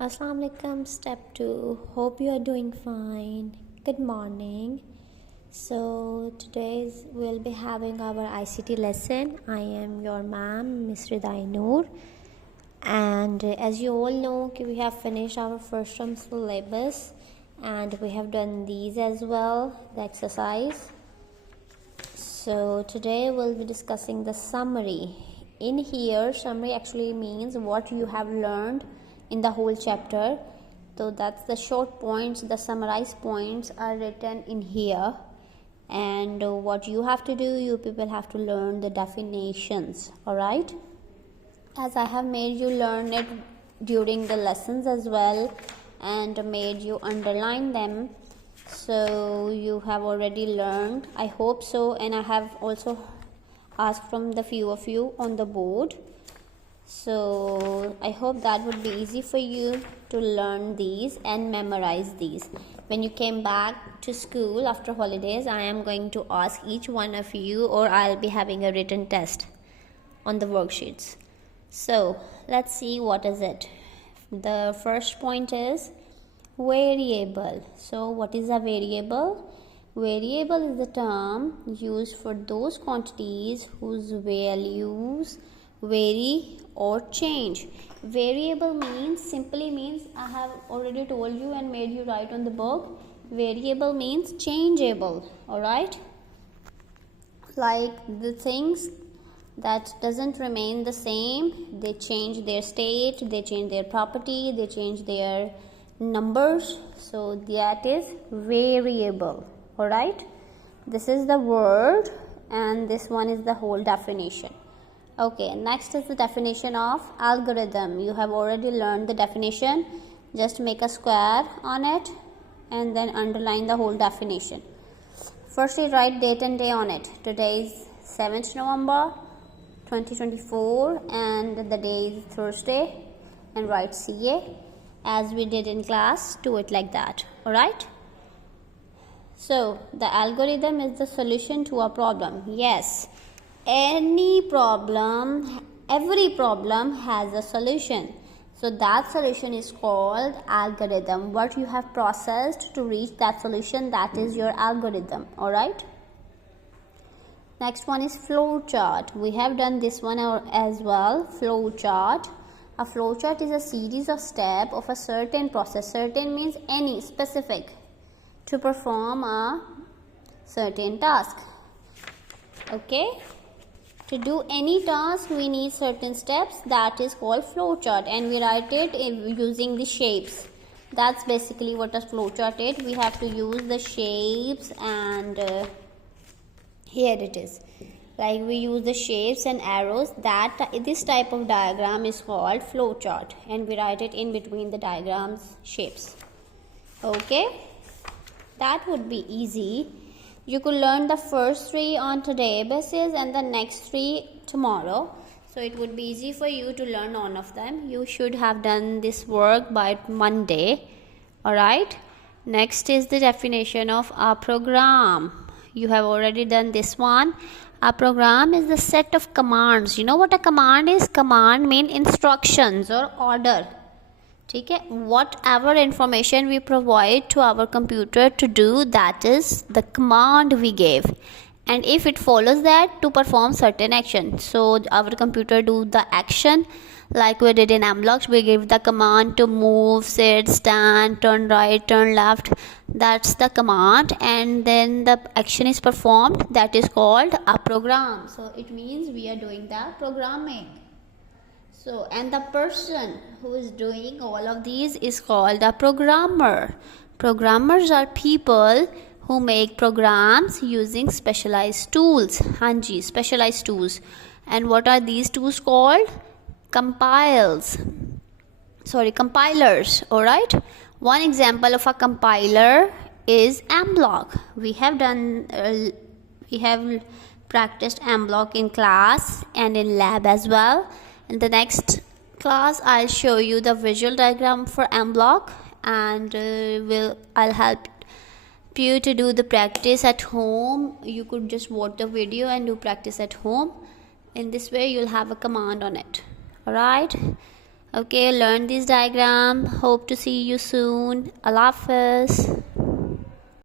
Assalamu alaikum. Step 2. Hope you are doing fine. Good morning. So today we'll be having our ICT lesson. I am your ma'am, Miss Ridai Noor. And as you all know, we have finished our first term syllabus and we have done these as well, the exercise. So today we'll be discussing the summary. In here, summary actually means what you have learned in the whole chapter. So that's the short points, the summarized points are written in here. And what you have to do, you people have to learn the definitions, alright? As I have made you learn it during the lessons as well and made you underline them. So you have already learned, I hope so, and I have also asked from the few of you on the board. So I hope that would be easy for you to learn these and memorize these. When you came back to school after holidays, I am going to ask each one of you, or I'll be having a written test on the worksheets. So let's see what is it. The first point is variable. So what is a variable? Variable is the term used for those quantities whose values vary or change. Variable simply means, I have already told you and made you write on the book. Variable means changeable, alright? Like the things that doesn't remain the same, they change their state, they change their property, they change their numbers. So that is variable, alright? This is the word and this one is the whole definition. Okay, next is the definition of algorithm. You have already learned the definition. Just make a square on it and then underline the whole definition. Firstly, write date and day on it. Today is 7th November 2024 and the day is Thursday, and write CA as we did in class. Do it like that, alright? So the algorithm is the solution to a problem. Yes, any problem, every problem has a solution. So that solution is called algorithm. What you have processed to reach that solution, that is your algorithm, alright? Next one is flow chart. We have done this one as well. Flow chart. A flow chart is a series of steps of a certain process. Certain means any, specific, to perform a certain task. Okay? To do any task, we need certain steps. That is called flow chart, and we write it using the shapes. That's basically what a flow chart is. We have to use the shapes, and here it is. Like we use the shapes and arrows. This type of diagram is called flow chart, and we write it in between the diagrams shapes. Okay, that would be easy. You could learn the first 3 on today basis and the next 3 tomorrow. So it would be easy for you to learn all of them. You should have done this work by Monday. Alright. Next is the definition of a program. You have already done this one. A program is the set of commands. You know what a command is? Command means instructions or order. Okay? Whatever information we provide to our computer to do, that is the command we gave, and if it follows that, to perform certain action. So our computer do the action like we did in mBlox. We give the command to move, sit, stand, turn right, turn left. That's the command, and then the action is performed. That is called a program. So it means we are doing the programming. So, and the person who is doing all of these is called a programmer. Programmers are people who make programs using specialized tools. Hanji, specialized tools. And what are these tools called? Compilers. Alright. One example of a compiler is mBlox. We have practiced mBlox in class and in lab as well. In the next class, I'll show you the visual diagram for mBlox, and I'll help you to do the practice at home. You could just watch the video and do practice at home. In this way, you'll have a command on it. Alright. Okay, learn this diagram. Hope to see you soon. Allah Hafiz.